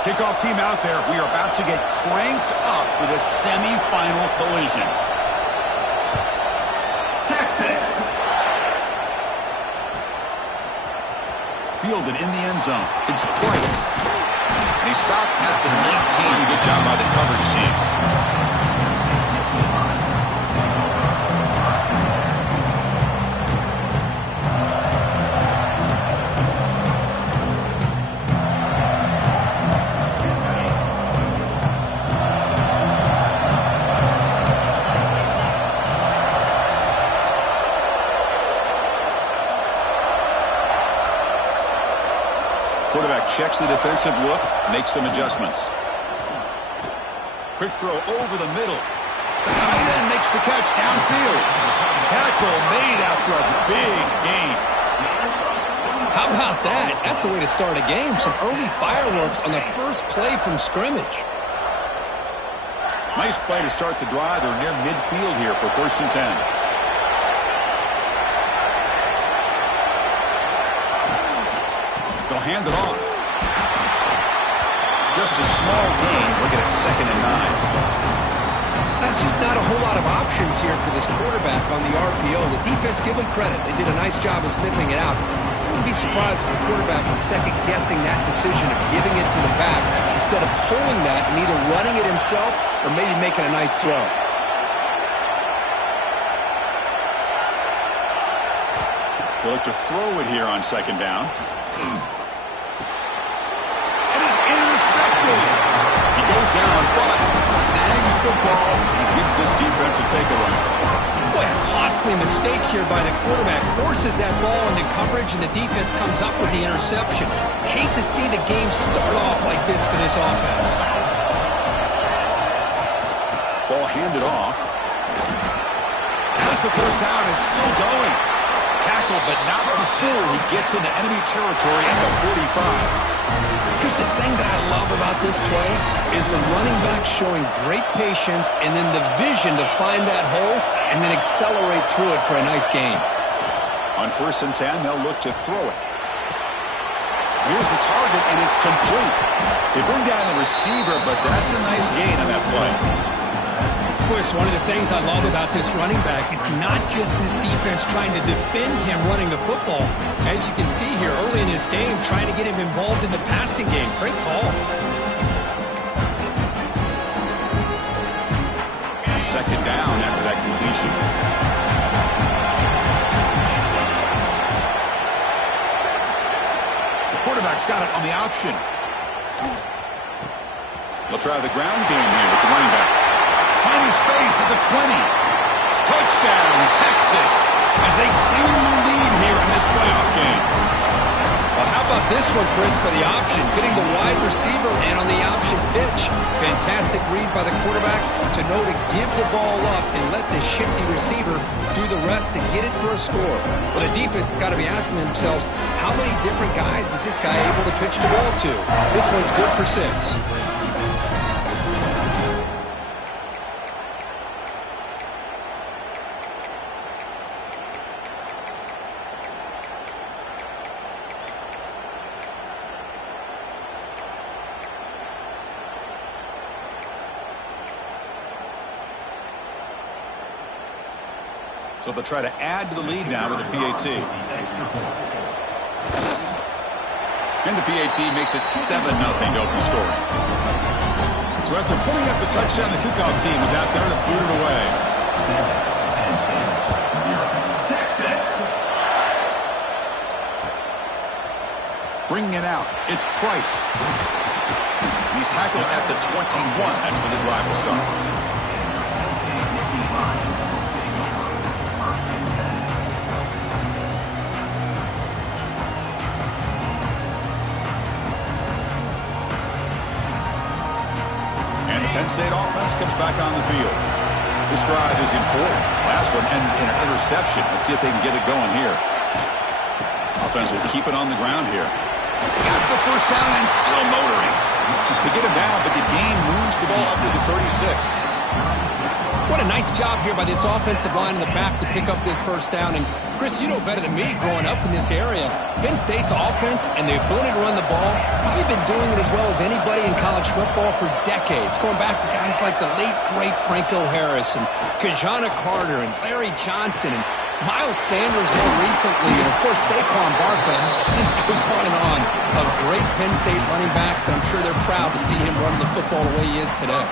Kickoff team out there. We are about to get cranked up with a semi-final collision. Texas. Fielded in the end zone. It's Price. And he stopped at the 19. Good job by the coverage team. Quarterback checks the defensive look, makes some adjustments. Quick throw over the middle. The tight end makes the catch downfield. Tackle made after a big gain. How about that? That's the way to start a game. Some early fireworks on the first play from scrimmage. Nice play to start the drive. They're near midfield here for 1st and 10. They'll hand it off. Just a small gain. Looking at 2nd and 9. That's just not a whole lot of options here for this quarterback on the RPO. The defense, give them credit. They did a nice job of sniffing it out. I wouldn't be surprised if the quarterback is second-guessing that decision of giving it to the back instead of pulling that and either running it himself or maybe making a nice throw. They'll look to throw it here on 2nd down. He goes down, but snags the ball and gets this defense a takeaway. Boy, a costly mistake here by the quarterback. Forces that ball into coverage, and the defense comes up with the interception. Hate to see the game start off like this for this offense. Ball handed off. As the first down is still going. Tackled, but not before he gets into enemy territory at the 45. Here's the thing that I love about this play is the running back showing great patience and then the vision to find that hole and then accelerate through it for a nice gain. On 1st and 10, they'll look to throw it. Here's the target, and it's complete. They bring down the receiver, but that's a nice gain on that play. Of course, one of the things I love about this running back, it's not just this defense trying to defend him running the football. As you can see here early in this game, trying to get him involved in the passing game. Great call. 2nd down after that completion. The quarterback's got it on the option. They'll try the ground game here with the running back. Finding space at the 20. Touchdown, Texas, as they claim the lead here in this playoff game. Well, how about this one, Chris, for the option? Getting the wide receiver and on the option pitch. Fantastic read by the quarterback to know to give the ball up and let the shifty receiver do the rest to get it for a score. Well, the defense has got to be asking themselves, how many different guys is this guy able to pitch the ball to? This one's good for 6. So they'll try to add to the lead now with the PAT. And the PAT makes it 7-0 to open scoring. So after putting up the touchdown, the kickoff team is out there to boot it away. 7-0. Texas. Bringing it out, it's Price. He's tackled at the 21. That's where the drive will start. Penn State offense comes back on the field. This drive is important. Last one and an interception. Let's see if they can get it going here. Offense will keep it on the ground here. Got the first down and still motoring. They get him down, but the gain moves the ball up to the 36. What a nice job here by this offensive line in the back to pick up this first down. And, Chris, you know better than me growing up in this area. Penn State's offense and the ability to run the ball, probably been doing it as well as anybody in college football for decades, going back to guys like the late, great Franco Harris and Kajana Carter and Larry Johnson and Miles Sanders more recently, and, of course, Saquon Barkley. This goes on of great Penn State running backs, and I'm sure they're proud to see him running the football the way he is today.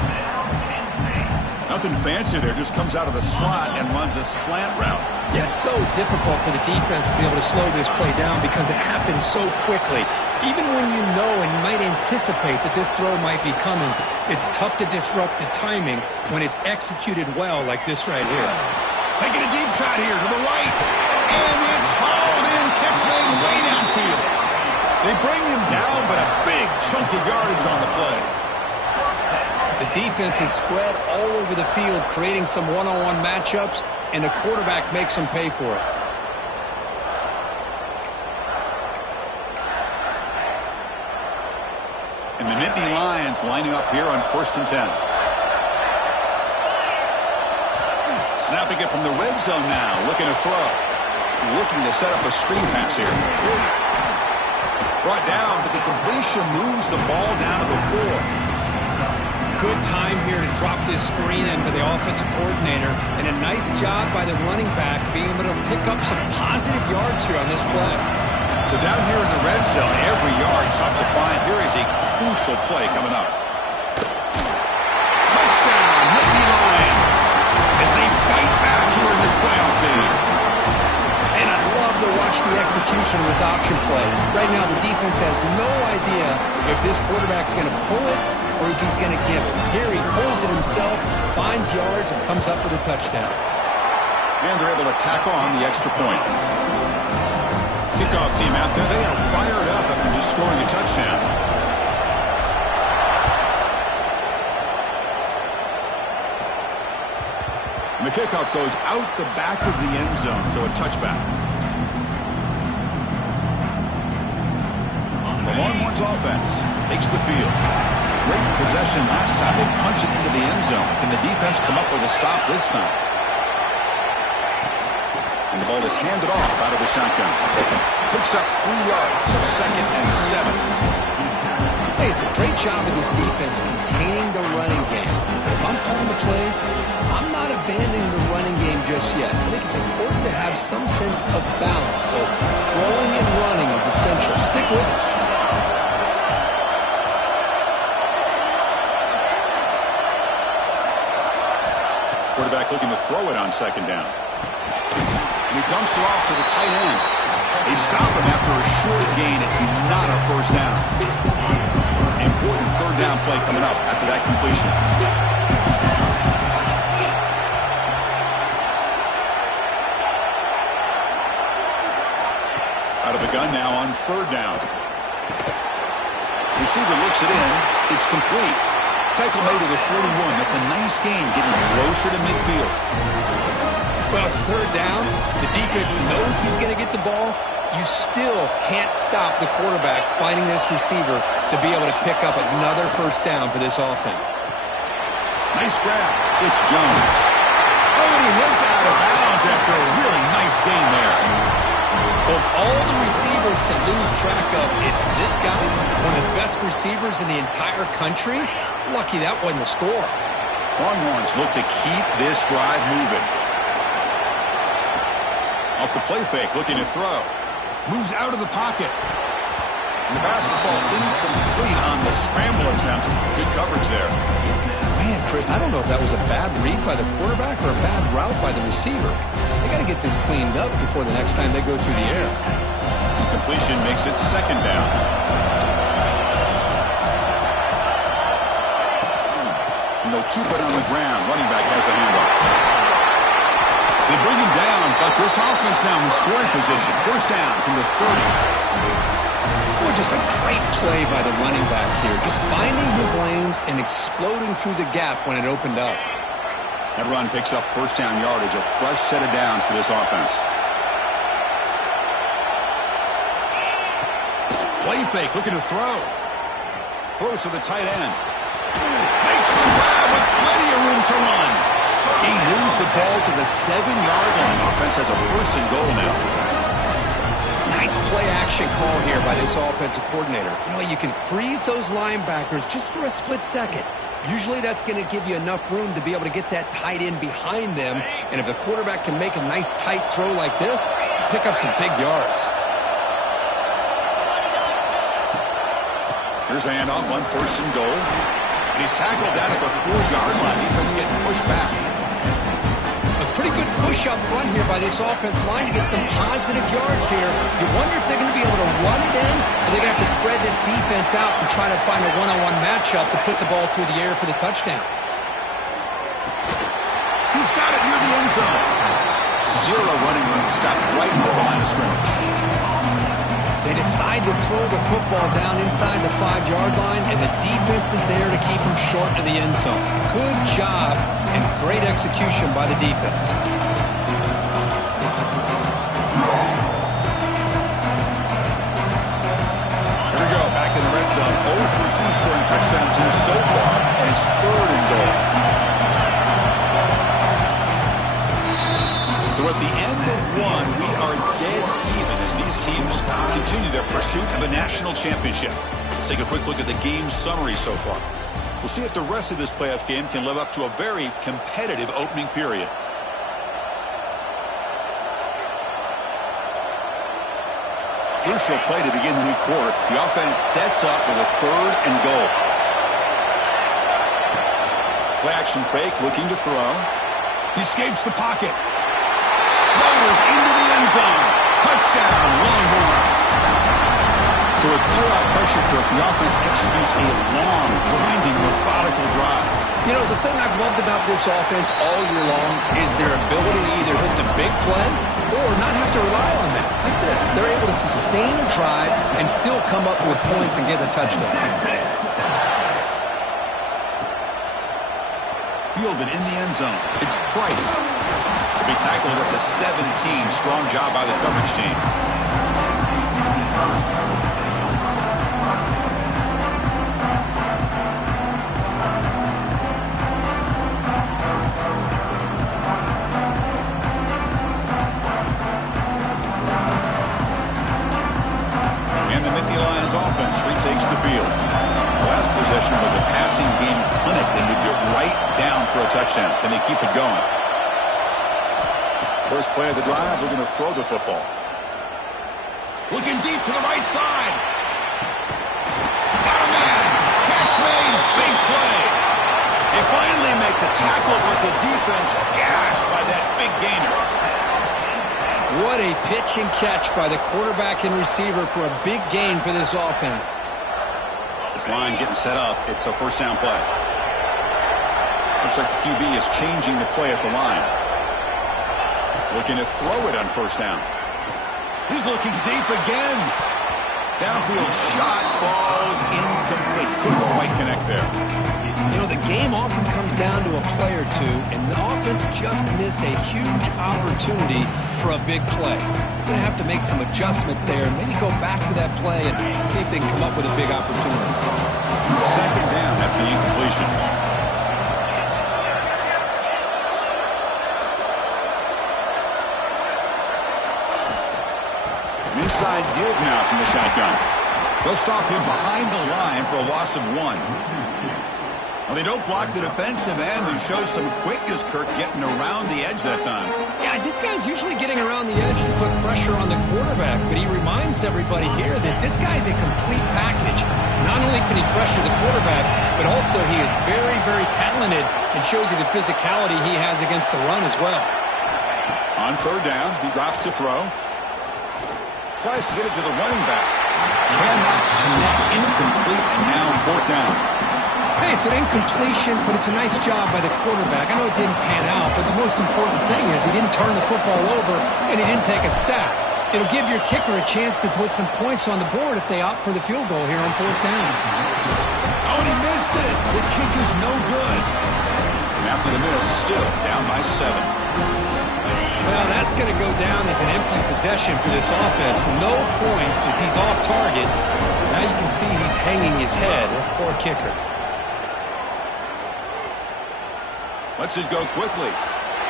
Nothing fancy there. Just comes out of the slot and runs a slant route. Yeah, it's so difficult for the defense to be able to slow this play down because it happens so quickly. Even when you know and you might anticipate that this throw might be coming, it's tough to disrupt the timing when it's executed well like this right here. Taking a deep shot here to the right. And it's hauled in. Catch made way downfield. They bring him down, but a big chunk of yardage on the play. The defense is spread all over the field, creating some one-on-one matchups, and the quarterback makes them pay for it. And the Nittany Lions lining up here on 1st and 10. Snapping it from the red zone now, looking to throw. Looking to set up a screen pass here. Brought down, but the completion moves the ball down to the 4. Good time here to drop this screen into the offensive coordinator, and a nice job by the running back being able to pick up some positive yards here on this play. So down here in the red zone, every yard tough to find. Here is a crucial play coming up. Touchdown, Nittany Lions, as they fight back here in this playoff game. And I love to watch the execution of this option play. Right now, the defense has no idea if this quarterback's going to pull it or if he's going to give it. Here he pulls it himself, finds yards, and comes up with a touchdown. And they're able to tack on the extra point. Kickoff team out there, they are fired up after just scoring a touchdown. And the kickoff goes out the back of the end zone, so a touchback. The Longhorns offense takes the field. Great possession last time. They punch it into the end zone. Can the defense come up with a stop this time? And the ball is handed off out of the shotgun. Picks up 3 yards, so 2nd and 7. Hey, it's a great job of this defense containing the running game. If I'm calling the plays, I'm not abandoning the running game just yet. I think it's important to have some sense of balance. So throwing and running is essential. Stick with it. Quarterback looking to throw it on 2nd down. And he dumps it off to the tight end. They stop him after a short gain. It's not a 1st down. Important 3rd down play coming up after that completion. Out of the gun now on 3rd down. Receiver looks it in. It's complete. Tackle made to the 41. That's a nice game, getting closer to midfield. Well, it's 3rd down. The defense knows he's going to get the ball. You still can't stop the quarterback finding this receiver to be able to pick up another 1st down for this offense. Nice grab. It's Jones. Oh, and he hits out of bounds after a really nice gain there. Of all the receivers to lose track of, it's this guy, one of the best receivers in the entire country. Lucky that wasn't a score. Longhorns look to keep this drive moving. Off the play fake, looking to throw. Moves out of the pocket. And the pass will fall incomplete on the scramble attempt. Good coverage there. Man, Chris, I don't know if that was a bad read by the quarterback or a bad route by the receiver. They got to get this cleaned up before the next time they go through the air. Completion makes it 2nd down. And they'll keep it on the ground. Running back has the handoff. They bring him down, but this offense now in scoring position. 1st down from the 30. Boy, just a great play by the running back here. Just finding his lanes and exploding through the gap when it opened up. That run picks up 1st down yardage, a fresh set of downs for this offense. Play fake, looking to throw. Throws to the tight end. Makes the grab with plenty of room to run. He moves the ball to the 7-yard line. Offense has a 1st and goal now. Nice play-action call here by this offensive coordinator. You know, you can freeze those linebackers just for a split second. Usually that's going to give you enough room to be able to get that tight end behind them. And if the quarterback can make a nice tight throw like this, pick up some big yards. Here's the handoff on 1st and goal. And he's tackled down at the 4-yard line. Defense getting pushed back. A pretty good push up front here by this offense line to get some positive yards here. You wonder if they're going to be able to run it in, or they're going to have to spread this defense out and try to find a one-on-one matchup to put the ball through the air for the touchdown. He's got it near the end zone. 0 running room. Stopped right at the line of scrimmage. They decide to throw the football down inside the 5-yard line, and the defense is there to keep them short of the end zone. Good job and great execution by the defense. Here we go, back in the red zone. 0 for 2 scoring touchdowns here so far, and it's 3rd and goal. So at the end of 1, we are dead even as these teams continue their pursuit of a national championship. Let's take a quick look at the game summary so far. We'll see if the rest of this playoff game can live up to a very competitive opening period. Crucial play to begin the new quarter. The offense sets up with a 3rd and goal. Play action fake, looking to throw. He escapes the pocket. Motors into the end zone. Touchdown, Longhorns. So with playoff pressure for it, the offense executes a long, winding, methodical drive. You know, the thing I've loved about this offense all year long is their ability to either hit the big play or not have to rely on that. Like this. They're able to sustain a drive and still come up with points and get a touchdown. Fielded in the end zone. It's Price. To be tackled at the 17. Strong job by the coverage team. And the Nittany Lions offense retakes the field. The last possession was a passing game clinic. They moved it right down for a touchdown. Can they keep it going? First play of the drive, they're going to throw the football. Looking deep to the right side. Got a man. Catch made. Big play. They finally make the tackle, but the defense gashed by that big gainer. What a pitch and catch by the quarterback and receiver for a big gain for this offense. This line getting set up. It's a 1st down play. Looks like the QB is changing the play at the line. Looking to throw it on 1st down. He's looking deep again. Downfield shot falls incomplete. Couldn't quite connect there. You know, the game often comes down to a play or two, and the offense just missed a huge opportunity for a big play. They're going to have to make some adjustments there and maybe go back to that play and see if they can come up with a big opportunity. 2nd down after the incompletion. Inside give now from the shotgun. They'll stop him behind the line for a loss of 1. Well, they don't block the defensive end, who shows some quickness, Kirk, getting around the edge that time. Yeah, this guy's usually getting around the edge to put pressure on the quarterback, but he reminds everybody here that this guy's a complete package. Not only can he pressure the quarterback, but also he is very, very talented and shows you the physicality he has against the run as well. On 3rd down, he drops to throw. Tries to get it to the running back. Cannot connect. Incomplete, and now 4th down. Hey, it's an incompletion, but it's a nice job by the quarterback. I know it didn't pan out, but the most important thing is he didn't turn the football over and he didn't take a sack. It'll give your kicker a chance to put some points on the board if they opt for the field goal here on 4th down. Oh, and he missed it. The kick is no good. And after the miss, still down by 7. Well, that's going to go down as an empty possession for this offense. No points as he's off target. Now you can see he's hanging his head. Poor kicker. Lets it go quickly.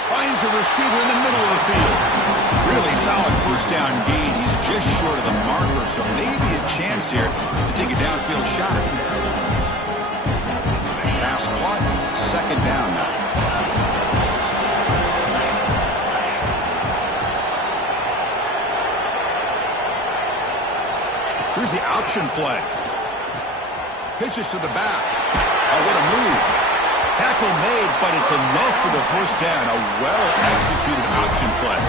Finds a receiver in the middle of the field. Really solid first down gain. He's just short of the marker, so maybe a chance here to take a downfield shot. Pass caught. Second down now. Here's the option play. Pitches to the back. Oh, what a move. Tackle made, but it's enough for the first down. A well-executed option play.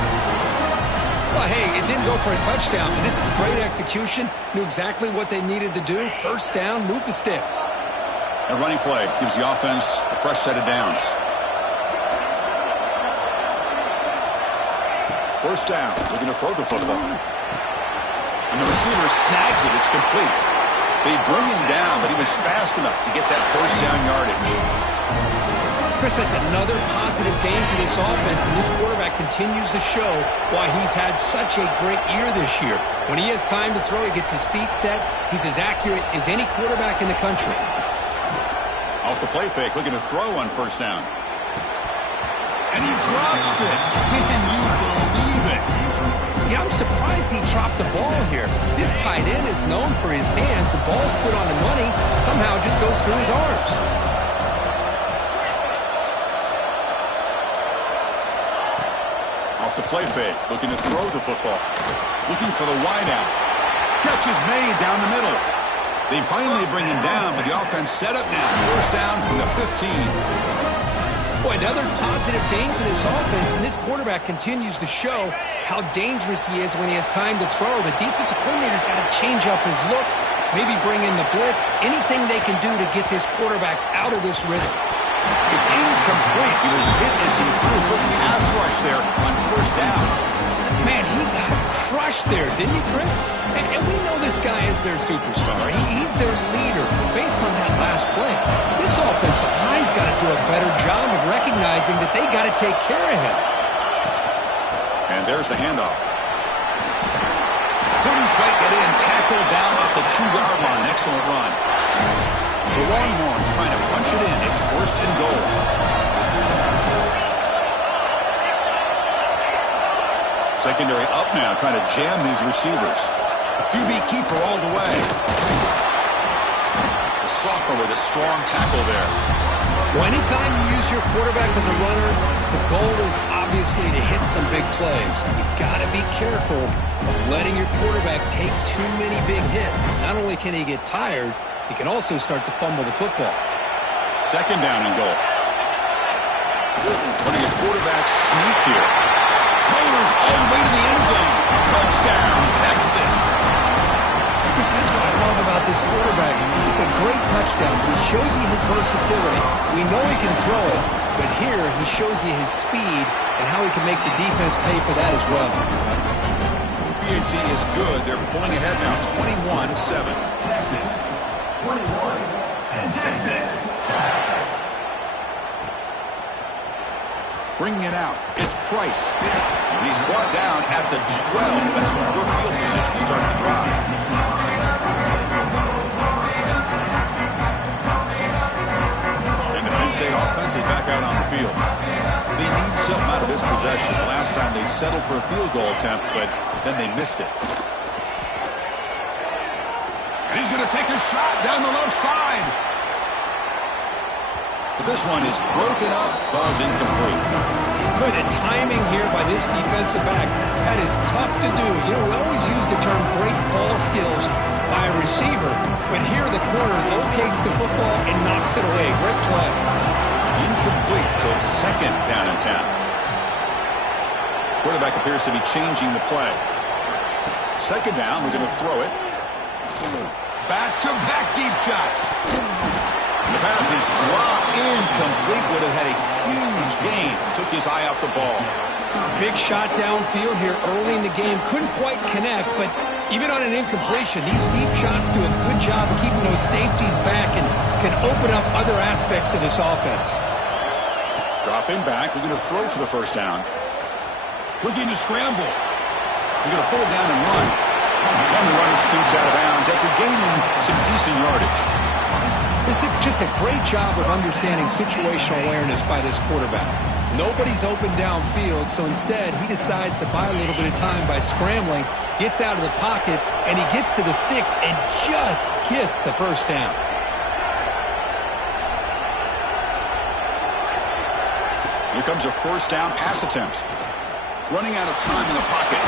Well, hey, it didn't go for a touchdown, but this is great execution. Knew exactly what they needed to do. First down, move the sticks. A running play gives the offense a fresh set of downs. First down. We're going to throw the football. And the receiver snags it. It's complete. They bring him down, but he was fast enough to get that first down yardage. Chris, that's another positive game for this offense, and this quarterback continues to show why he's had such a great year this year. When he has time to throw, he gets his feet set. He's as accurate as any quarterback in the country. Off the play fake, looking to throw on first down. And he drops it. Can you believe it? Yeah, I'm surprised he dropped the ball here. This tight end is known for his hands. The ball's put on the money. Somehow it just goes through his arms. Off the play fake, looking to throw the football. Looking for the wideout. Catch is made down the middle. They finally bring him down, but the offense set up now. First down from the 15. Boy, another positive game for this offense, and this quarterback continues to show how dangerous he is when he has time to throw. The defensive coordinator's got to change up his looks, maybe bring in the blitz, anything they can do to get this quarterback out of this rhythm. It's incomplete. He was hit as he threw a good pass rush there on first down. Man, he got crushed there, didn't he, Chris? And we know this guy is their superstar. He's their leader based on that last play. This offensive line's got to do a better job of recognizing that they got to take care of him. And there's the handoff. Couldn't quite get in. Tackled down at the 2-yard line. Excellent run. The Longhorns trying to punch it in. It's first and goal. Secondary up now, trying to jam these receivers. QB keeper all the way. The sophomore with a strong tackle there. Well, anytime you use your quarterback as a runner, the goal is obviously to hit some big plays. You've got to be careful of letting your quarterback take too many big hits. Not only can he get tired, he can also start to fumble the football. Second down and goal. Running a quarterback sneak here. Motors all the way to the end zone. Touchdown, Texas. Because that's what I love about this quarterback. It's a great touchdown. He shows you his versatility. We know he can throw it, but here he shows you his speed and how he can make the defense pay for that as well. PNC is good. They're pulling ahead now, 21-7. Texas, 21, and Texas. Bringing it out, it's Price. He's brought down at the 12. That's whatever field position to start the drive. And the Penn State offense is back out on the field. They need something out of this possession. Last time they settled for a field goal attempt, but then they missed it. And he's going to take a shot down the left side. But this one is broken up, falls incomplete. Boy, the timing here by this defensive back, that is tough to do. You know, we always use the term great ball skills by a receiver, but here the corner locates the football and knocks it away. Great play. Incomplete, so it's second down and 10. Quarterback appears to be changing the play. Second down, we're going to throw it. Back-to-back deep shots. And the pass is dropped incomplete. Would have had a huge gain. Took his eye off the ball. Big shot downfield here early in the game. Couldn't quite connect, but even on an incompletion, these deep shots do a good job of keeping those safeties back and can open up other aspects of this offense. Dropping back. We're going to throw for the first down. Looking to scramble. He's going to pull it down and run. And the runner scoots out of bounds after gaining some decent yardage. This is just a great job of understanding situational awareness by this quarterback. Nobody's open downfield, so instead he decides to buy a little bit of time by scrambling, gets out of the pocket, and he gets to the sticks and just gets the first down. Here comes a first down pass attempt. Running out of time in the pocket.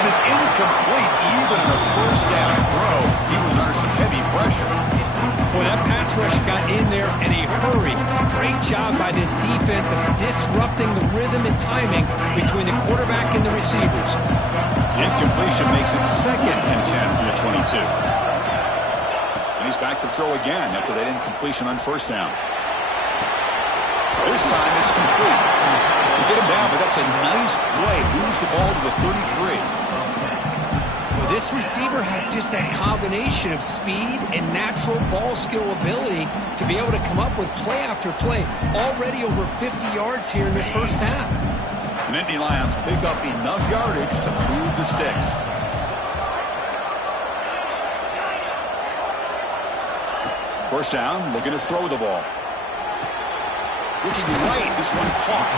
And it's incomplete even in a first down throw. He was under some heavy pressure. Boy, that pass rush got in there in a hurry. Great job by this defense of disrupting the rhythm and timing between the quarterback and the receivers. The incompletion makes it 2nd and 10 from the 22. And he's back to throw again after that incompletion on first down. This time it's complete. They get him down, but that's a nice play. Moves the ball to the 33. Well, this receiver has just that combination of speed and natural ball skill ability to be able to come up with play after play. Already over 50 yards here in this first half. The Nittany Lions pick up enough yardage to move the sticks. First down, looking to throw the ball. Looking right, this one caught.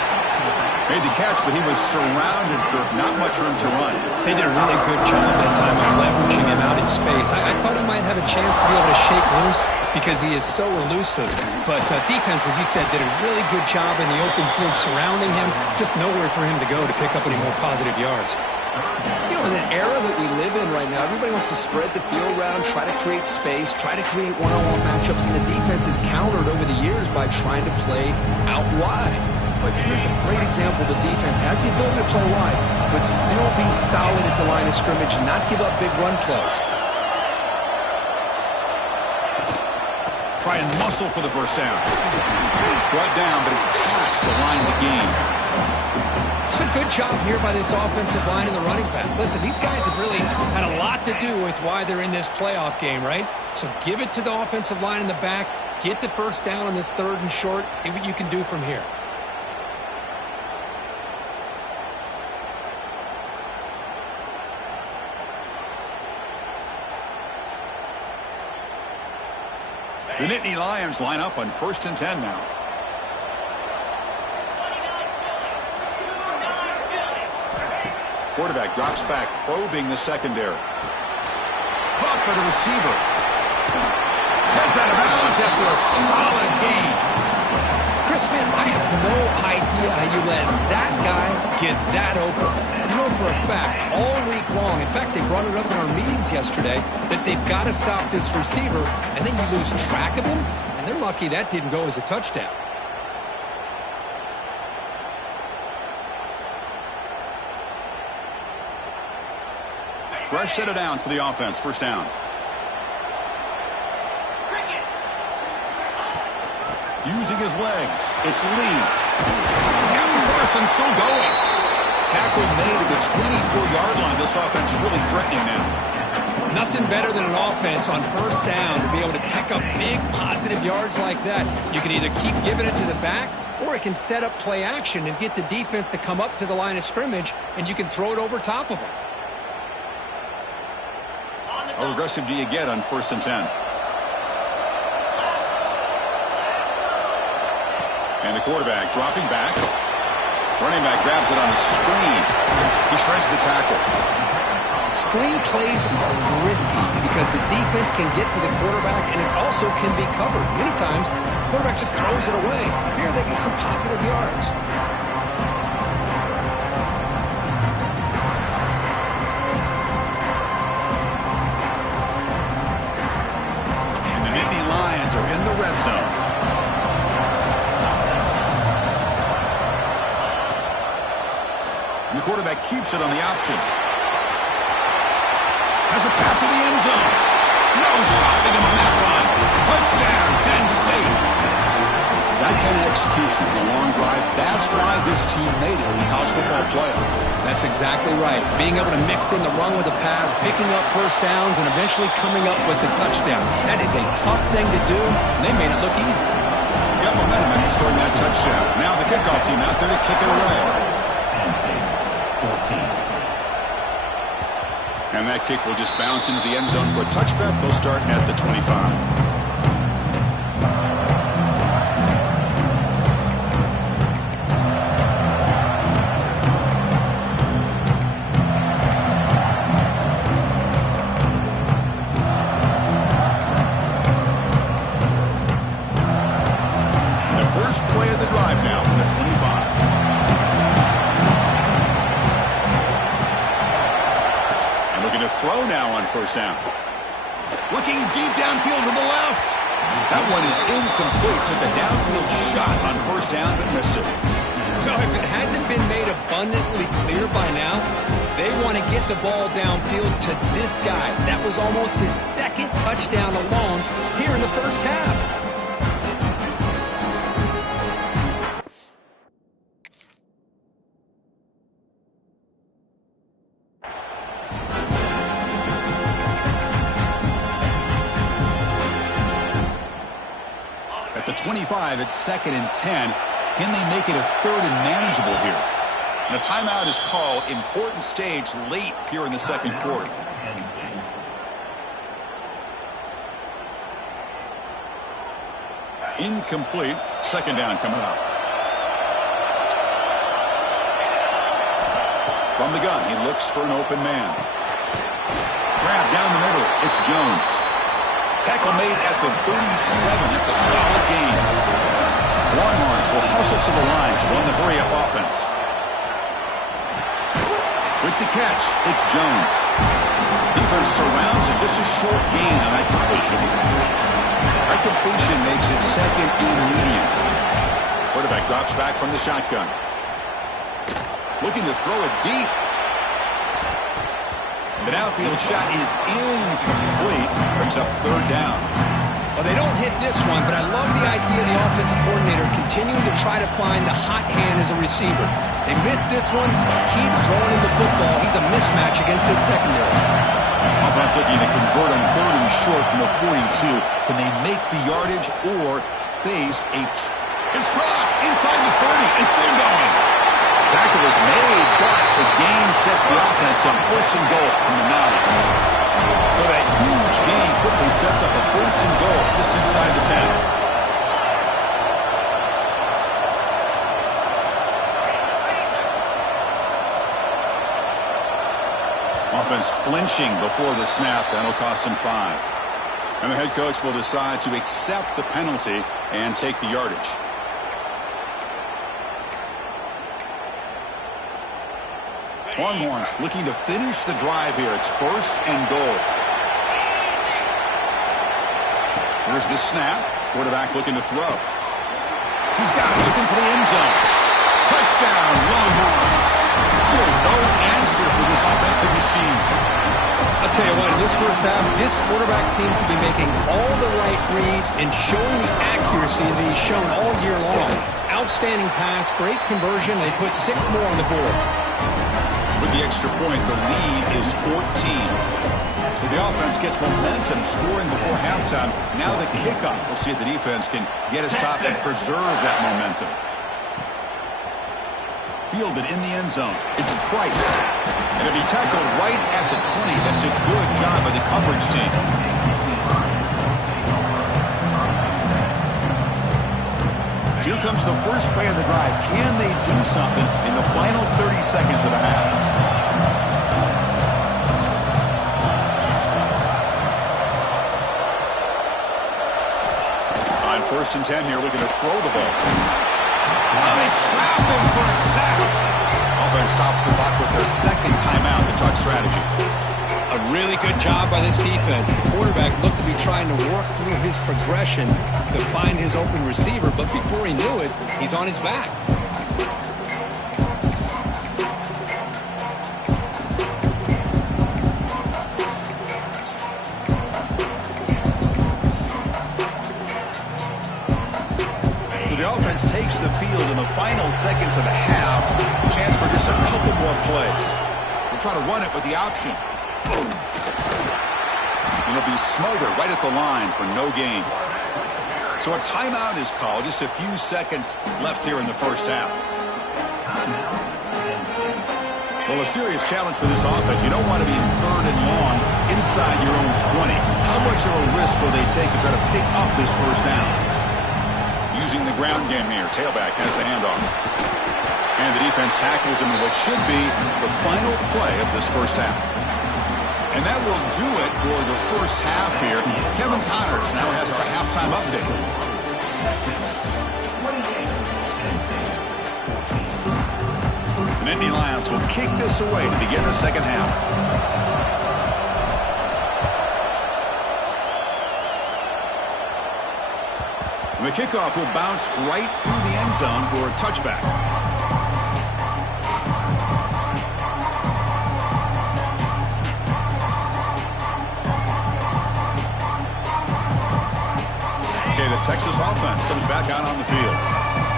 Made the catch, but he was surrounded for not much room to run. They did a really good job that time of leveraging him out in space. I thought he might have a chance to be able to shake loose because he is so elusive. But defense, as you said, did a really good job in the open field surrounding him. Just nowhere for him to go to pick up any more positive yards. You know, in an era that we live in right now, everybody wants to spread the field around, try to create space, try to create one-on-one matchups, and the defense is countered over the years by trying to play out wide. But here's a great example. The defense has the ability to play wide, but still be solid at the line of scrimmage and not give up big run plays. Try and muscle for the first down. Brought down, but it's past the line of the game. It's a good job here by this offensive line and the running back. Listen, these guys have really had a lot to do with why they're in this playoff game, right? So give it to the offensive line in the back. Get the first down on this 3rd and short. See what you can do from here. The Nittany Lions line up on 1st and 10 now. Quarterback drops back, probing the secondary. Caught by the receiver. Heads out of bounds after a solid gain. Chris, man, I have no idea how you let that guy get that open. You know for a fact, all week long, in fact, they brought it up in our meetings yesterday, that they've got to stop this receiver, and then you lose track of him, and they're lucky that didn't go as a touchdown. Fresh set of downs for the offense. First down. Using his legs. It's Lee. He's got the first and still going. Tackle made at the 24-yard line. This offense is really threatening now. Nothing better than an offense on first down to be able to pick up big positive yards like that. You can either keep giving it to the back, or it can set up play action and get the defense to come up to the line of scrimmage, and you can throw it over top of them. How aggressive do you get on 1st and 10? And the quarterback dropping back. Running back grabs it on the screen. He shreds the tackle. Screen plays are risky because the defense can get to the quarterback and it also can be covered. Many times, the quarterback just throws it away. Here they get some positive yards. And the Nittany Lions are in the red zone. And the quarterback keeps it on the option. Has a path to the end zone. No stopping him on that run. Touchdown, Penn State. That kind of execution in a long drive, that's why this team made it in the college football playoff. That's exactly right. Being able to mix in the run with the pass, picking up first downs, and eventually coming up with the touchdown. That is a tough thing to do, and they made it look easy. Got momentum after scoring that touchdown. Now the kickoff team out there to kick it away. Penn State, 14. And that kick will just bounce into the end zone for a touchback. They'll start at the 25. to throw now on first down. Looking deep downfield to the left. That one is incomplete. Took a downfield shot on first down, but missed it. Well, if it hasn't been made abundantly clear by now, they want to get the ball downfield to this guy. That was almost his second touchdown alone here in the first half. At the 25, it's 2nd and 10. Can they make it a 3rd and manageable here? And a timeout is called. Important stage late here in the second quarter. Incomplete. Second down coming up. From the gun, he looks for an open man. Grab down the middle. It's Jones. Tackle made at the 37. That's a solid gain. Longhorns will hustle to the line to run the hurry-up offense. With the catch, it's Jones. Defense surrounds him. Just a short gain on that completion. That completion makes it 2nd and medium. Quarterback drops back from the shotgun. Looking to throw it deep. The downfield shot is incomplete. Brings up 3rd down. Well, they don't hit this one, but I love the idea of the offensive coordinator continuing to try to find the hot hand as a receiver. They missed this one, but keep throwing him the football. He's a mismatch against this secondary. Offense looking to convert on 3rd and short from the 42. Can they make the yardage or face a... It's caught inside the 30 and still going. Tackle is made, but the gain sets the offense up. 1st and goal from the 9. So that huge gain quickly sets up a 1st and goal just inside the 10. Offense flinching before the snap. That'll cost him 5. And the head coach will decide to accept the penalty and take the yardage. Longhorns looking to finish the drive here. It's 1st and goal. Here's the snap. Quarterback looking to throw. He's got it, looking for the end zone. Touchdown, Longhorns. Still no answer for this offensive machine. I'll tell you what, in this first half, this quarterback seems to be making all the right reads and showing the accuracy that he's shown all year long. Outstanding pass, great conversion. They put 6 more on the board. With the extra point, the lead is 14. So the offense gets momentum scoring before halftime. Now the kickoff. We'll see if the defense can get a stop and preserve that momentum. Fielded in the end zone. It's Price. And it'll be tackled right at the 20. That's a good job by the coverage team. Here comes the first play of the drive. Can they do something in the final 30 seconds of the half? On 1st and 10 here, looking to throw the ball. They trap him for a sack. Offense stops the clock with their 2nd timeout to talk strategy. A really good job by this defense. The quarterback looked to be trying to work through his progressions to find his open receiver, but before he knew it, he's on his back. So the offense takes the field in the final seconds of the half. Chance for just a couple more plays. They'll try to run it with the option. And it'll be smothered right at the line for no gain. So a timeout is called. Just a few seconds left here in the first half. Well, a serious challenge for this offense. You don't want to be in 3rd and long inside your own 20. How much of a risk will they take to try to pick up this first down? Using the ground game here. Tailback has the handoff. And the defense tackles him in what should be the final play of this first half. And that will do it for the first half here. Kevin Connors now has our halftime update. The Nittany Lions will kick this away to begin the second half. The kickoff will bounce right through the end zone for a touchback. Okay, the Texas offense comes back out on the field.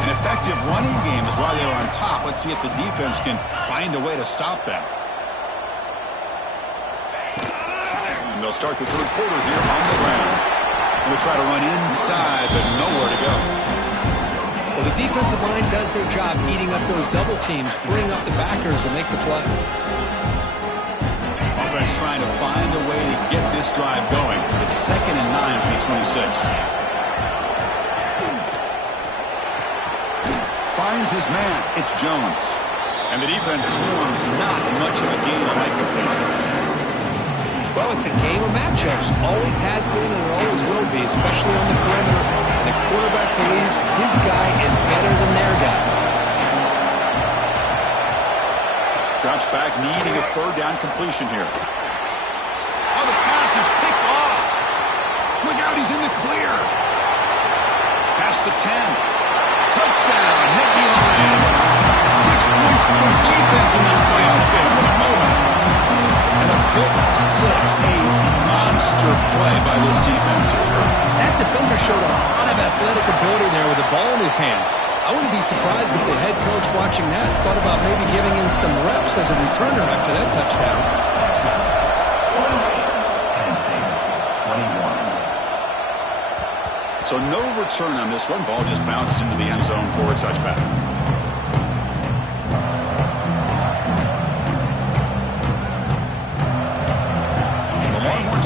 An effective running game is why they're on top. Let's see if the defense can find a way to stop them. And they'll start the third quarter here on the ground. They'll try to run inside, but nowhere to go. Well, the defensive line does their job eating up those double teams, freeing up the backers to make the play. Offense trying to find a way to get this drive going. It's 2nd and 9 from the 26. Finds his man. It's Jones. And the defense swarms not much of a gain on that completion. Well, it's a game of matchups. Always has been and it always will be, especially on the perimeter. And the quarterback believes his guy is better than their guy. Drops back, needing a third down completion here. Oh, the pass is picked off. Look out, he's in the clear. Past the 10. Touchdown, Nittany Lions. 6 points for the defense in this playoff game. What a moment. And a pick six, a monster play by this defense here. That defender showed a lot of athletic ability there with the ball in his hands. I wouldn't be surprised if the head coach watching that thought about maybe giving him some reps as a returner after that touchdown. 21. So no return on this one. Ball just bounces into the end zone for a touchback.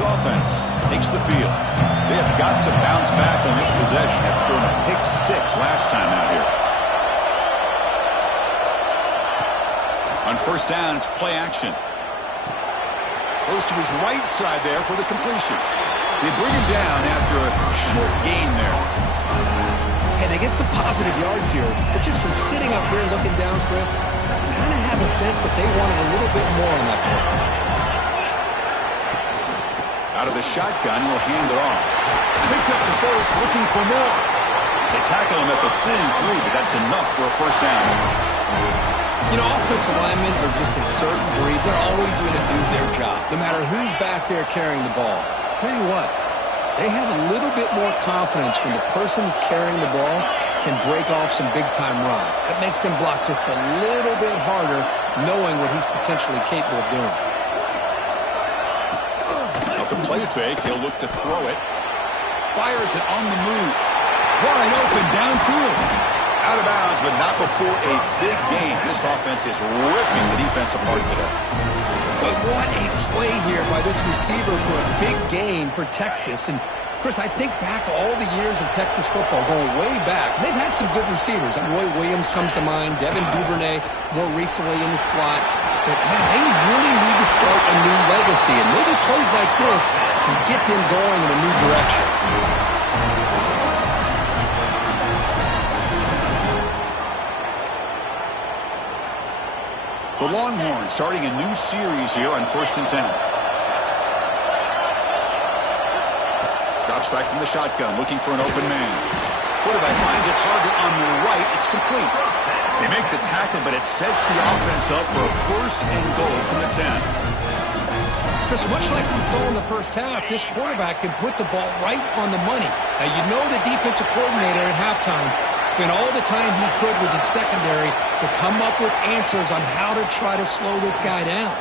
Offense takes the field. They have got to bounce back on this possession after throwing a pick six last time out here. On first down, it's play action. Goes to his right side there for the completion. They bring him down after a short gain there. Hey, they get some positive yards here, but just from sitting up here looking down, Chris, I kind of have a sense that they wanted a little bit more on that play. Out of the shotgun, he'll hand it off. Picks up the first, looking for more. They tackle him at the 43, but that's enough for a first down. You know, offensive linemen are just a certain breed. They're always going to do their job, no matter who's back there carrying the ball. I'll tell you what, they have a little bit more confidence when the person that's carrying the ball can break off some big-time runs. That makes them block just a little bit harder, knowing what he's potentially capable of doing. The play fake, he'll look to throw it. Fires it on the move. Wide open downfield. Out of bounds, but not before a big game. This offense is ripping the defense apart today. But what a play here by this receiver for a big gain for Texas. And Chris, I think back all the years of Texas football, going way back. They've had some good receivers. Roy Williams comes to mind, Devin Duvernay more recently in the slot. But, man, they really need to start a new legacy. And maybe plays like this can get them going in a new direction. The Longhorns starting a new series here on 1st and 10. Drops back from the shotgun, looking for an open man. Quarterback finds a target on the right. It's complete. They make the tackle, but it sets the offense up for a 1st and goal from the 10. Chris, much like we saw in the first half, this quarterback can put the ball right on the money. Now, you know the defensive coordinator at halftime spent all the time he could with his secondary to come up with answers on how to try to slow this guy down.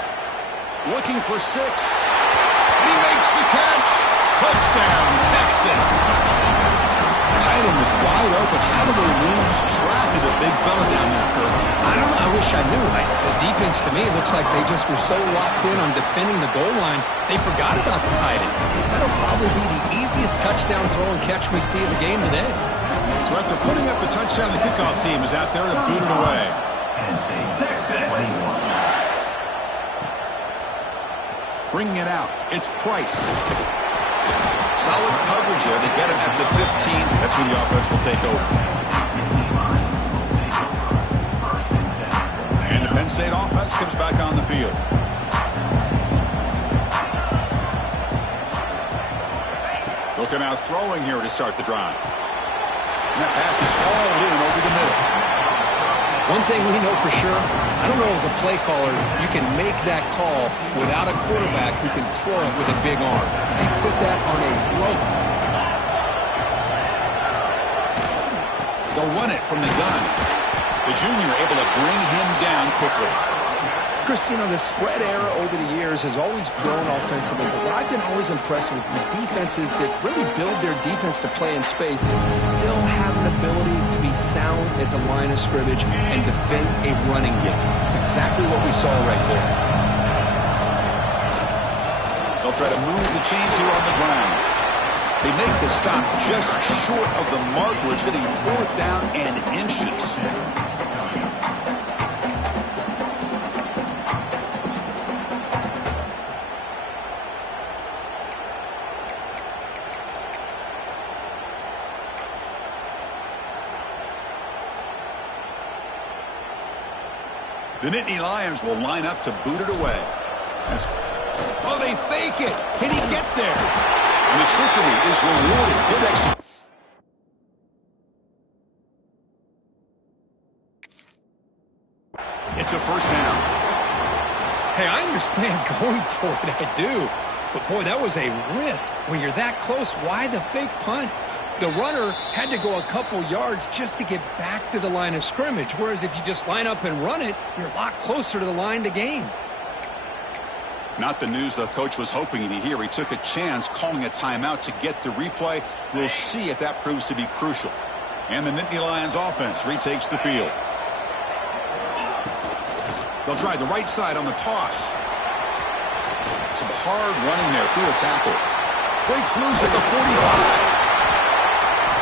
Looking for 6. He makes the catch. Touchdown, Texas. Tight end was wide open. How do they lose track of the big fella down there, Kirk? I don't know. I wish I knew. The defense, to me, looks like they just were so locked in on defending the goal line, they forgot about the tight end. That'll probably be the easiest touchdown throw and catch we see of the game today. So after putting up the touchdown, the kickoff team is out there to boot it away. Texas. Bringing it out. It's Price. Solid coverage there. They get him at the 15. That's where the offense will take over. And the Penn State offense comes back on the field. Looking out throwing here to start the drive. And that pass is hauled in over the middle. One thing we know for sure, I don't know as a play caller, you can make that call without a quarterback who can throw it with a big arm. He put that on a rope. They'll run it from the gun. The junior able to bring him down quickly. Chris, you know, the spread era over the years has always grown offensively, but what I've been always impressed with defenses that really build their defense to play in space still have an ability to be sound at the line of scrimmage and defend a running game. It's exactly what we saw right there. They'll try to move the chains here on the ground. They make the stop just short of the mark, where it's getting 4th down and inches. The Nittany Lions will line up to boot it away. Oh, they fake it. Can he get there? And the trickery is rewarded. Good execution. It's a 1st down. Hey, I understand going for it, I do. But, boy, that was a risk. When you're that close, why the fake punt? The runner had to go a couple yards just to get back to the line of scrimmage, whereas if you just line up and run it, you're a lot closer to the line to gain. Not the news the coach was hoping to hear. He took a chance calling a timeout to get the replay. We'll see if that proves to be crucial. And the Nittany Lions offense retakes the field. They'll try the right side on the toss. Some hard running there through a tackle. Breaks loose at the 45.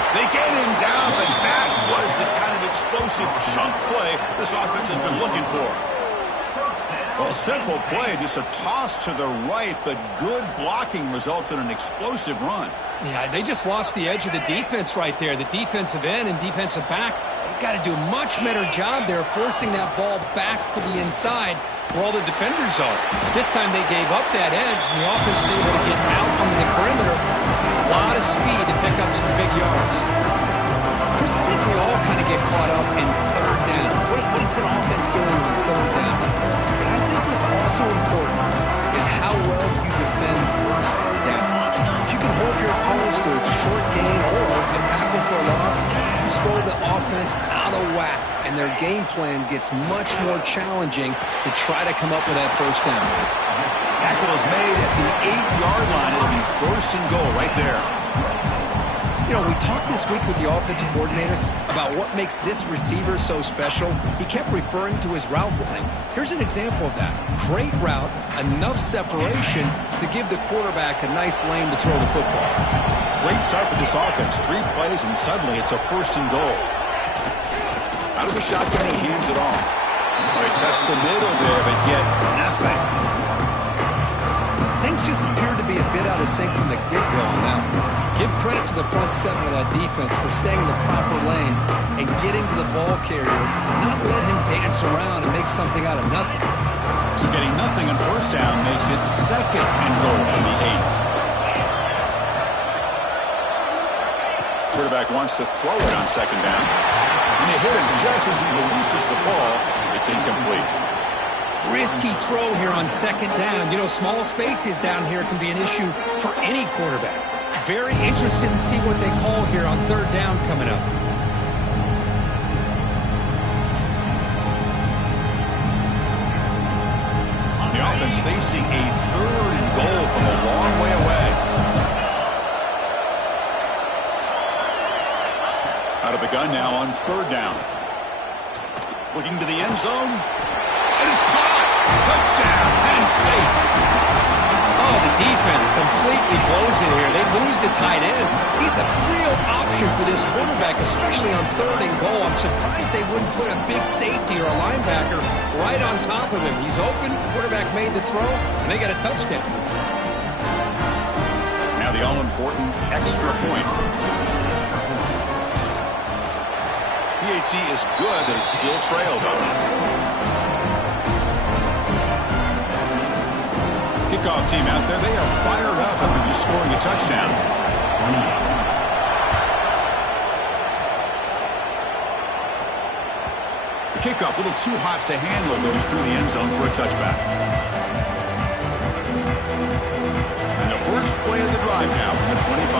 They get him down, but that was the kind of explosive chunk play this offense has been looking for. Well, simple play, just a toss to the right, but good blocking results in an explosive run. Yeah, they just lost the edge of the defense right there. The defensive end and defensive backs, they've got to do a much better job there forcing that ball back to the inside where all the defenders are. This time they gave up that edge, and the offense was able to get out onto the perimeter. A lot of speed to pick up some big yards. Chris, I think we all kind of get caught up in 3rd down. What is an offense doing on 3rd down? But I think what's also important is how well you defend 1st down. If you can hold your opponents to a short gain or a tackle for a loss, you throw the offense out of whack, and their game plan gets much more challenging to try to come up with that 1st down. Tackle is made at the 8-yard line. It'll be 1st and goal right there. You know, we talked this week with the offensive coordinator about what makes this receiver so special. He kept referring to his route running. Here's an example of that. Great route, enough separation to give the quarterback a nice lane to throw the football. Great start for this offense. 3 plays, and suddenly it's a 1st and goal. Out of the shotgun, he hands it off. They test the middle there, but get nothing. Things just appeared to be a bit out of sync from the get-go on that one. Give credit to the front 7 of that defense for staying in the proper lanes and getting to the ball carrier, not let him dance around and make something out of nothing. So getting nothing on 1st down makes it 2nd and goal from the 8. Quarterback wants to throw it on 2nd down. And they hit him just as he releases the ball. It's incomplete. Risky throw here on 2nd down. You know, small spaces down here can be an issue for any quarterback. Very interested to see what they call here on 3rd down coming up. The offense facing a 3rd and goal from a long way away. Out of the gun now on 3rd down. Looking to the end zone. And it's caught. Touchdown, Penn State. Oh, the defense completely blows it here. They lose the tight end. He's a real option for this quarterback, especially on 3rd and goal. I'm surprised they wouldn't put a big safety or a linebacker right on top of him. He's open, quarterback made the throw, and they got a touchdown. Now the all-important extra point. PAT is good, but is still trailed, though. Kickoff team out there, they are fired up after just scoring a touchdown. Kickoff a little too hot to handle, goes through the end zone for a touchback. And the first play of the drive now from the 25.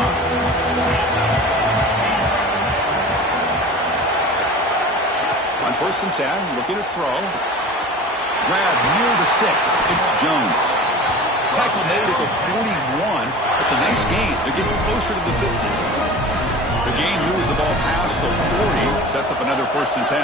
On 1st and 10, looking to throw. Grab near the sticks. It's Jones. Tackle made at the 41. That's a nice gain. They're getting closer to the 50. The gain moves the ball past the 40. Sets up another 1st and 10.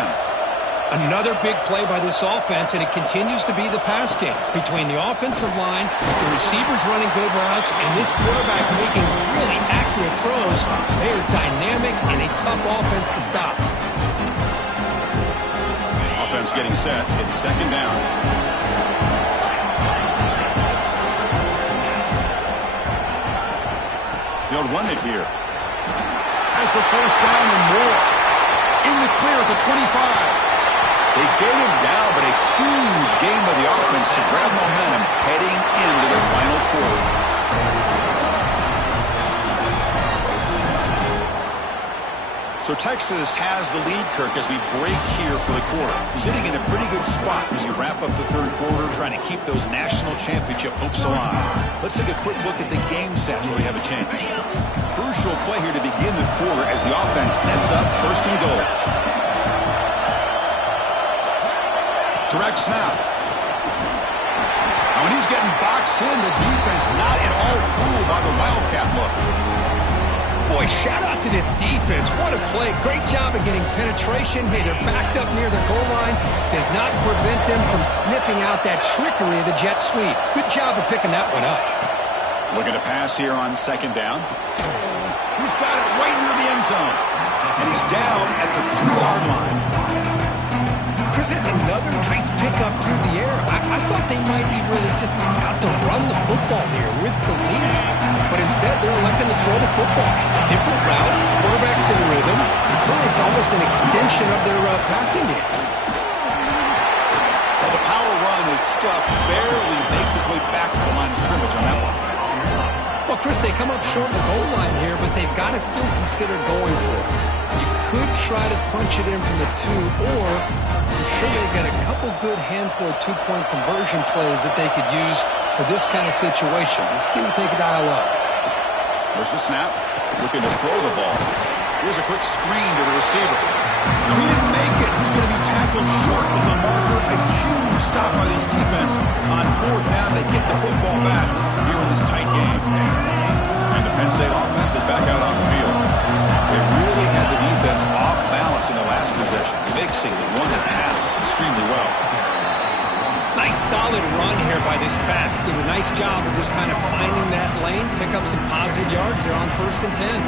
Another big play by this offense, and it continues to be the pass game. Between the offensive line, the receivers running good routes, and this quarterback making really accurate throws, they are dynamic and a tough offense to stop. Offense getting set. It's 2nd down. They'll run it here. Has the 1st down and more. In the clear at the 25. They get him down, but a huge gain by the offense to grab momentum heading into their final quarter. So Texas has the lead, Kirk, as we break here for the quarter. Sitting in a pretty good spot as you wrap up the 3rd quarter, trying to keep those national championship hopes alive. Let's take a quick look at the game stats where we have a chance. Crucial play here to begin the quarter as the offense sets up 1st and goal. Direct snap. Now when he's getting boxed in, the defense not at all fooled by the Wildcat look. Boy, shout out to this defense. What a play. Great job of getting penetration. Hey, they're backed up near the goal line. Does not prevent them from sniffing out that trickery of the jet sweep. Good job of picking that one up. Looking to pass here on 2nd down. He's got it right near the end zone. And he's down at the 3-yard line. Chris, that's another nice pickup through the air. I thought they might be really just out to run the football here with the lead. But instead, they're electing to throw the football. Different routes, quarterbacks in rhythm. Really, it's almost an extension of their passing game. Well, the power run is stuffed, barely makes its way back to the line of scrimmage on that one. Well, Chris, they come up short of the goal line here, but they've got to still consider going for it. You could try to punch it in from the 2, or I'm sure they got a couple good handful of 2-point conversion plays that they could use for this kind of situation. Let's see what they could dial up. There's the snap. Looking to throw the ball. Here's a quick screen to the receiver. No, he didn't make it. He's going to be tackled short of the marker. A huge stop by this defense. On 4th down, they get the football back here in this tight game. And the Penn State offense is back out on the field. They really had the defense off balance in the last possession, mixing the run and pass extremely well. Nice solid run here by this back. Did a nice job of just kind of finding that lane, pick up some positive yards there on 1st and 10.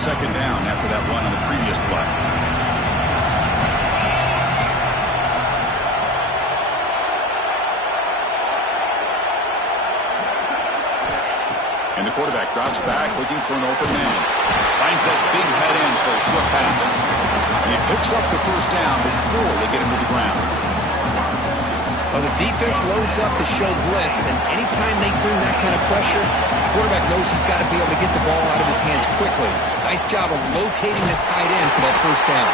2nd down after that run on the previous play. And the quarterback drops back, looking for an open man. Finds that big tight end for a short pass. And he picks up the 1st down before they get him to the ground. Well, the defense loads up to show blitz, and anytime they bring that kind of pressure, the quarterback knows he's got to be able to get the ball out of his hands quickly. Nice job of locating the tight end for that 1st down.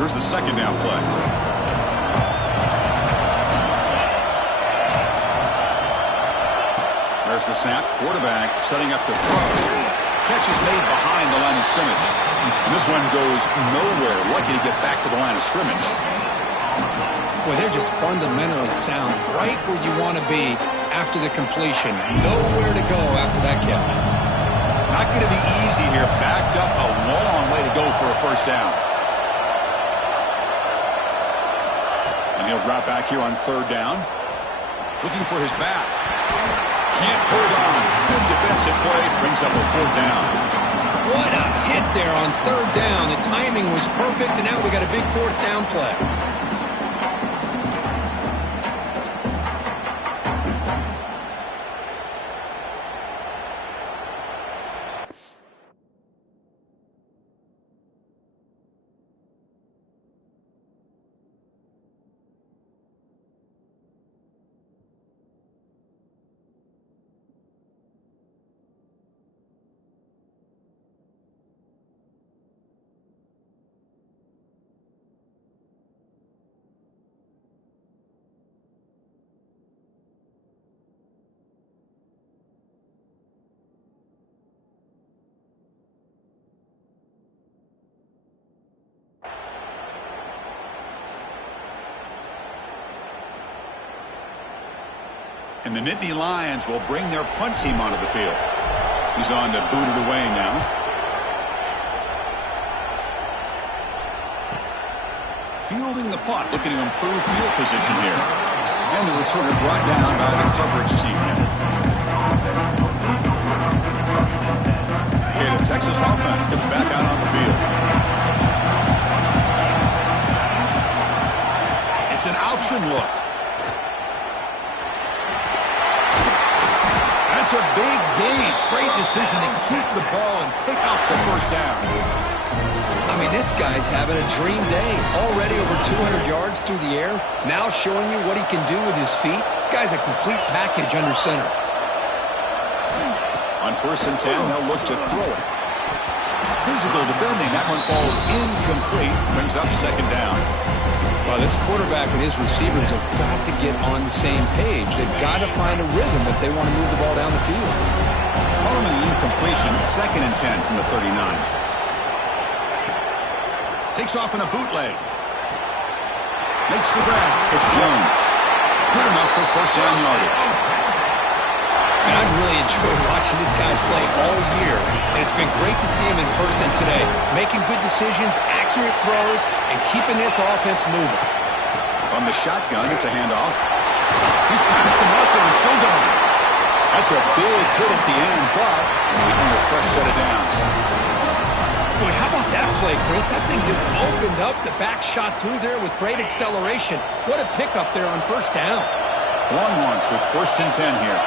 Here's the 2nd down play. There's the snap. Quarterback setting up the throw. Catch is made behind the line of scrimmage. And this one goes nowhere. Lucky to get back to the line of scrimmage. Boy, they're just fundamentally sound. Right where you want to be after the completion. Nowhere to go after that catch. Not going to be easy here. Backed up a long way to go for a 1st down. And he'll drop back here on 3rd down. Looking for his back. Can't hold on. Good defensive play. Brings up a 4th down. What a hit there on 3rd down. The timing was perfect, and now we got a big 4th down play. And the Nittany Lions will bring their punt team onto the field. He's on to boot it away now. Fielding the punt, looking to improve field position here. And the returner brought down by the coverage team. Okay, the Texas offense comes back out on the field. It's an option look. That's a big gain. Great decision to keep the ball and pick up the first down. I mean, this guy's having a dream day. Already over 200 yards through the air. Now showing you what he can do with his feet. This guy's a complete package under center. On 1st and 10, they'll look to throw it. Physical defending. That one falls incomplete. Brings up 2nd down. Well, this quarterback and his receivers have got to get on the same page. They've got to find a rhythm if they want to move the ball down the field. Following the incompletion, 2nd and 10 from the 39. Takes off in a bootleg. Makes the grab. It's Jones. Good enough for 1st down yardage. And I've really enjoyed watching this guy play all year. And it's been great to see him in person today. Making good decisions, accurate throws, and keeping this offense moving. On the shotgun, it's a handoff. He's past the marker and still going. That's a big hit at the end, but getting a fresh set of downs. Boy, how about that play, Chris? That thing just opened up. The back shot through there with great acceleration. What a pickup there on 1st down. Longhorns with 1st and 10 here.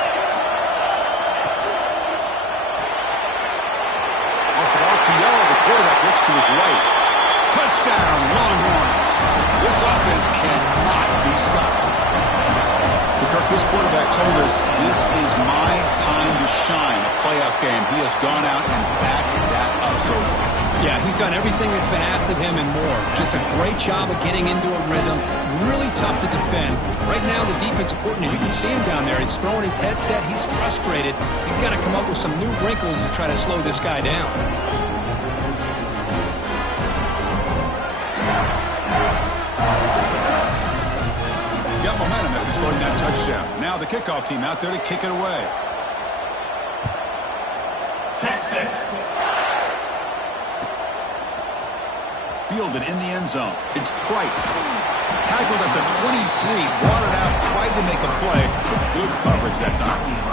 The quarterback looks to his right. Touchdown, Longhorns. This offense cannot be stopped. Kirk, this quarterback told us this is my time to shine, a playoff game. He has gone out and backed that up so far. Yeah, he's done everything that's been asked of him and more. Just a great job of getting into a rhythm. Really tough to defend. Right now, the defensive coordinator, you can see him down there. He's throwing his headset. He's frustrated. He's got to come up with some new wrinkles to try to slow this guy down. Got momentum after scoring that touchdown. Now the kickoff team out there to kick it away. Texas. Fielded in the end zone. It's Price. Tackled at the 23. Brought it out. Tried to make a play. Good coverage that time.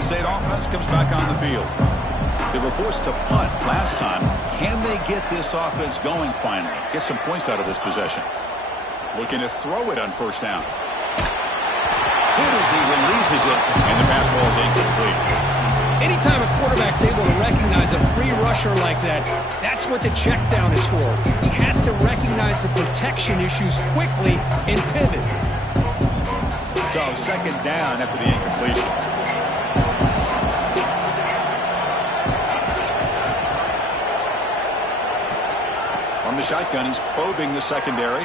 State offense comes back on the field. They were forced to punt last time. Can they get this offense going finally? Get some points out of this possession. Looking to throw it on 1st down. Good as he releases it, and the pass ball is incomplete. Anytime a quarterback's able to recognize a free rusher like that, that's what the check down is for. He has to recognize the protection issues quickly and pivot. So 2nd down after the incompletion. On the shotgun, he's probing the secondary.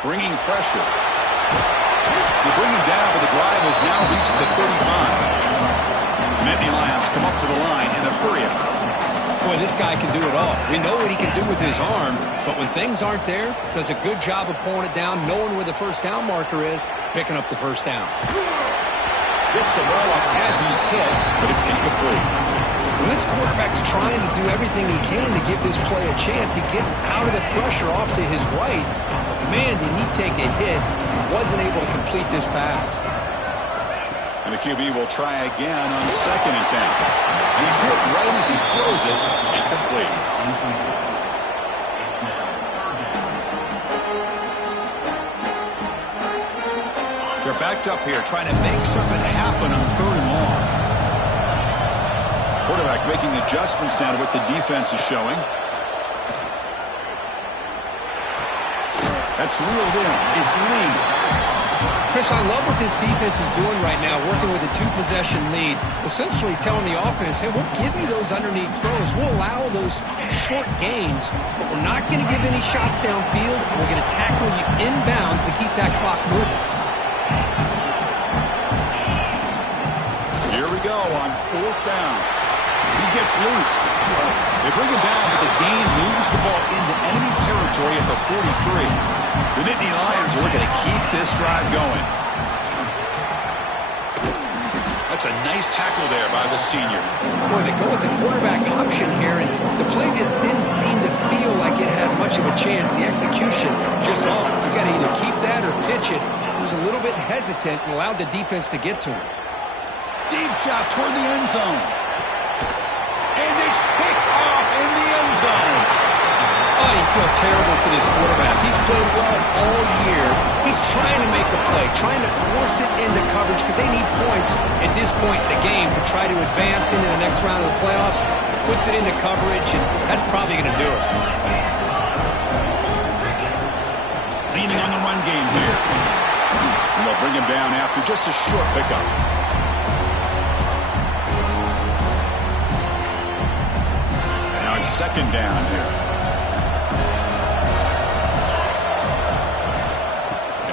Bringing pressure. They bring him down, but the drive has now reached the 35. Nittany Lions come up to the line in a hurry-up. Boy, this guy can do it all. We know what he can do with his arm, but when things aren't there, does a good job of pulling it down, knowing where the 1st down marker is, picking up the 1st down. Gets the ball up as he's hit, but it's incomplete. When this quarterback's trying to do everything he can to give this play a chance, he gets out of the pressure off to his right. But man, did he take a hit and wasn't able to complete this pass. And the QB will try again on 2nd and 10. And he's hit right as he throws it. Incomplete. They're backed up here trying to make something happen on 3rd and long. Quarterback making adjustments now to what the defense is showing. That's reeled in. It's Lee. Chris, I love what this defense is doing right now, working with a 2-possession lead, essentially telling the offense, hey, we'll give you those underneath throws. We'll allow those short gains, but we're not going to give any shots downfield. We're going to tackle you inbounds to keep that clock moving. 4th down. He gets loose. They bring him down, but the gain moves the ball into enemy territory at the 43. The Nittany Lions are looking to keep this drive going. That's a nice tackle there by the senior. Boy, they go with the quarterback option here, and the play just didn't seem to feel like it had much of a chance. The execution just off. You got to either keep that or pitch it. He was a little bit hesitant and allowed the defense to get to him. Deep shot toward the end zone. And it's picked off in the end zone. Oh, you feel terrible for this quarterback. He's played well all year. He's trying to make a play, trying to force it into coverage because they need points at this point in the game to try to advance into the next round of the playoffs. Puts it into coverage, and that's probably going to do it. Leaning on the run game here. And they'll bring him down after just a short pickup. And now it's 2nd down here.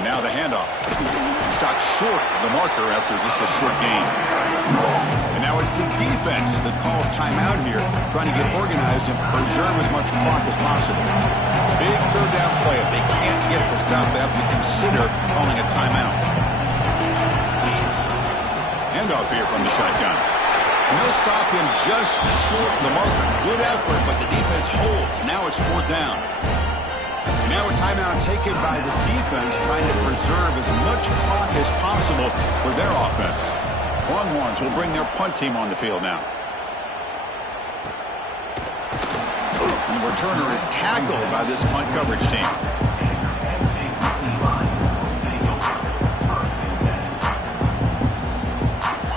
Now the handoff. Stopped short of the marker after just a short gain. And now it's the defense that calls timeout here, trying to get organized and preserve as much clock as possible. Big 3rd down play. If they can't get it to stop, they have to consider calling a timeout. Handoff here from the shotgun. And they'll stop him just short of the marker. Good effort, but the defense holds. Now it's 4th down. Now a timeout taken by the defense, trying to preserve as much clock as possible for their offense. Longhorns will bring their punt team on the field now. And the returner is tackled by this punt coverage team.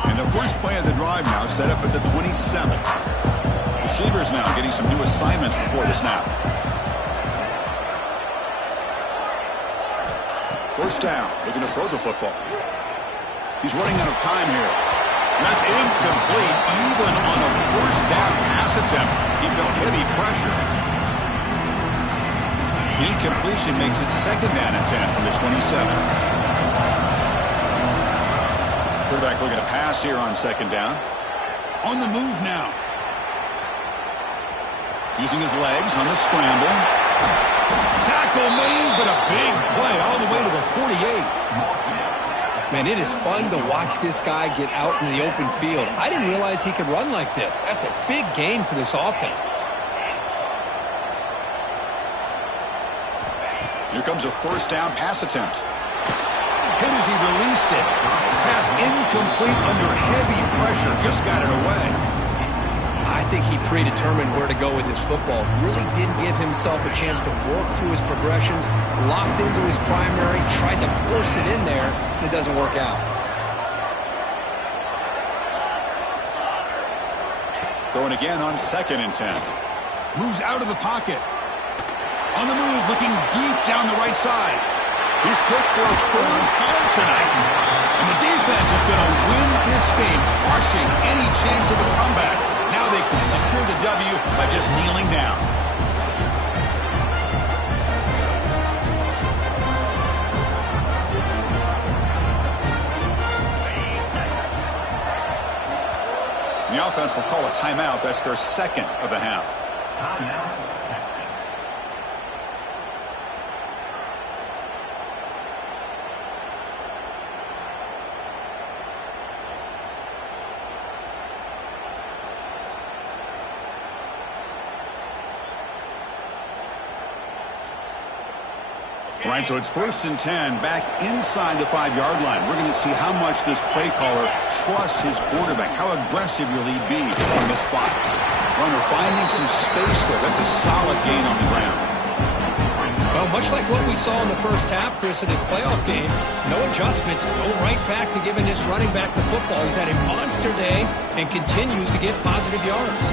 And the first play of the drive now set up at the 27. Receivers now getting some new assignments before the snap. 1st down, looking to throw the football. He's running out of time here. That's incomplete, even on a 1st down pass attempt. He felt heavy pressure. Incompletion makes it 2nd down and 10 from the 27. Quarterback looking to pass here on 2nd down. On the move now. Using his legs on the scramble. Tackle made, but a big play all the way to the 48. Man, it is fun to watch this guy get out in the open field. I didn't realize he could run like this. That's a big gain for this offense. Here comes a 1st down pass attempt. Hit as he released it. Pass incomplete under heavy pressure. Just got it away. I think he predetermined where to go with his football. Really did give himself a chance to work through his progressions, locked into his primary, tried to force it in there, and it doesn't work out. Throwing again on 2nd and 10. Moves out of the pocket. On the move, looking deep down the right side. He's picked for a 3rd time tonight. And the defense is going to win this game, crushing any chance of a comeback. Now they can secure the W by just kneeling down. The offense will call a timeout. That's their 2nd of the half. Timeout, Texas. All right, so it's 1st and 10 back inside the 5-yard line. We're going to see how much this play caller trusts his quarterback. How aggressive will he be on this spot? Runner finding some space there. That's a solid gain on the ground. Well, much like what we saw in the first half, Chris, of this playoff game, no adjustments. Go right back to giving this running back the football. He's had a monster day and continues to get positive yards.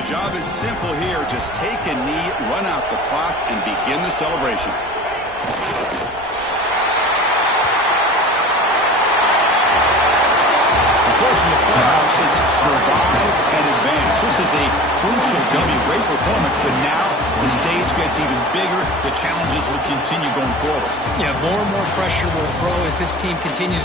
The job is simple here. Just take a knee, run out the clock, and begin the celebration. Of course, in the playoffs, it's survive and advance. This is a crucial W. Great performance, but now the stage gets gets even bigger, the challenges will continue going forward. Yeah, more and more pressure will grow as this team continues